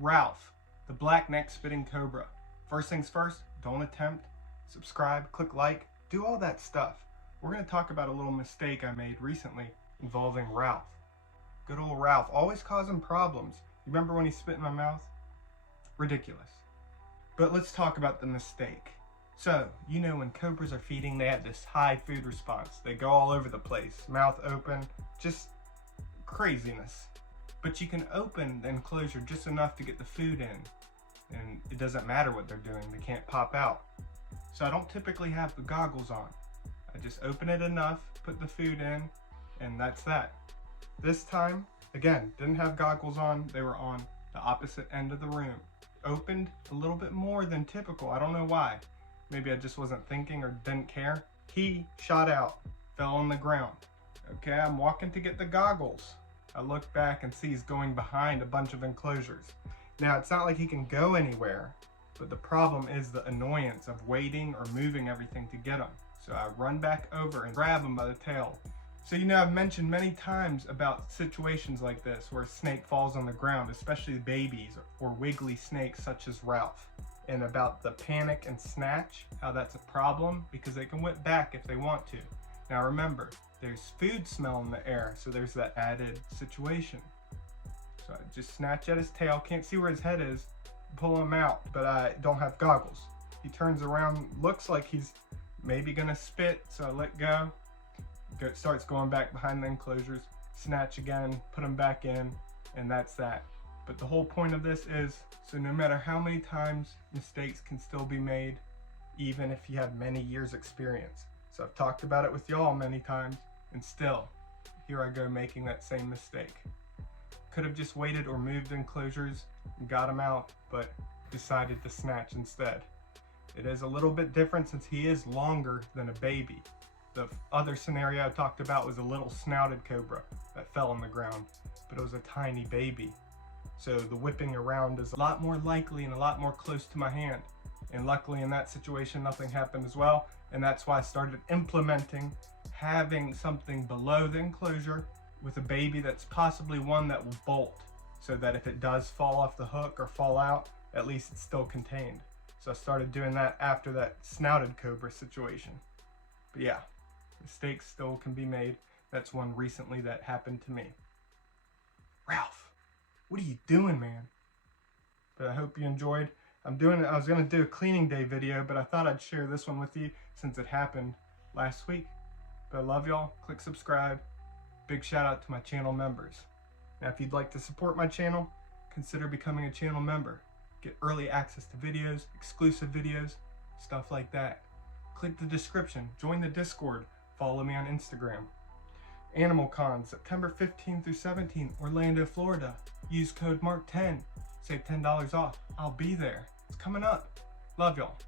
Ralph, the black-neck spitting cobra. First things first, don't attempt, subscribe, click like, do all that stuff. We're going to talk about a little mistake I made recently involving Ralph. Good old Ralph, always causing problems. You remember when he spit in my mouth? Ridiculous. But let's talk about the mistake. So, you know when cobras are feeding, they have this high food response. They go all over the place, mouth open, just craziness. But you can open the enclosure just enough to get the food in, and it doesn't matter what they're doing, they can't pop out. So I don't typically have the goggles on. I just open it enough, put the food in, and that's that. This time, again, didn't have goggles on, they were on the opposite end of the room. Opened a little bit more than typical, I don't know why. Maybe I just wasn't thinking or didn't care. He shot out, fell on the ground. Okay, I'm walking to get the goggles. I look back and see he's going behind a bunch of enclosures. Now, it's not like he can go anywhere, but the problem is the annoyance of waiting or moving everything to get him. So I run back over and grab him by the tail. So you know, I've mentioned many times about situations like this where a snake falls on the ground, especially babies or wiggly snakes such as Ralph. And about the panic and snatch, how that's a problem because they can whip back if they want to. Now remember, there's food smell in the air, so there's that added situation. So I just snatch at his tail, can't see where his head is, pull him out, but I don't have goggles. He turns around, looks like he's maybe gonna spit, so I let go. Starts going back behind the enclosures, snatch again, put him back in, and that's that. But the whole point of this is, so no matter how many times, mistakes can still be made, even if you have many years experience. So I've talked about it with y'all many times, and still, here I go making that same mistake. Could have just waited or moved enclosures and got him out, but decided to snatch instead. It is a little bit different since he is longer than a baby. The other scenario I talked about was a little snouted cobra that fell on the ground, but it was a tiny baby. So the whipping around is a lot more likely and a lot more close to my hand. And luckily in that situation, nothing happened as well. And that's why I started implementing having something below the enclosure with a baby that's possibly one that will bolt, so that if it does fall off the hook or fall out, at least it's still contained. So I started doing that after that snouted cobra situation. But yeah, mistakes still can be made. That's one recently that happened to me. Ralph, what are you doing, man? But I hope you enjoyed. I was gonna do a cleaning day video, but I thought I'd share this one with you since it happened last week. But I love y'all, click subscribe. Big shout out to my channel members. Now if you'd like to support my channel, consider becoming a channel member. Get early access to videos, exclusive videos, stuff like that. Click the description, join the Discord, follow me on Instagram. Animal Con, September 15 through 17, Orlando, Florida. Use code MARK10, save $10 off. I'll be there. It's coming up. Love y'all.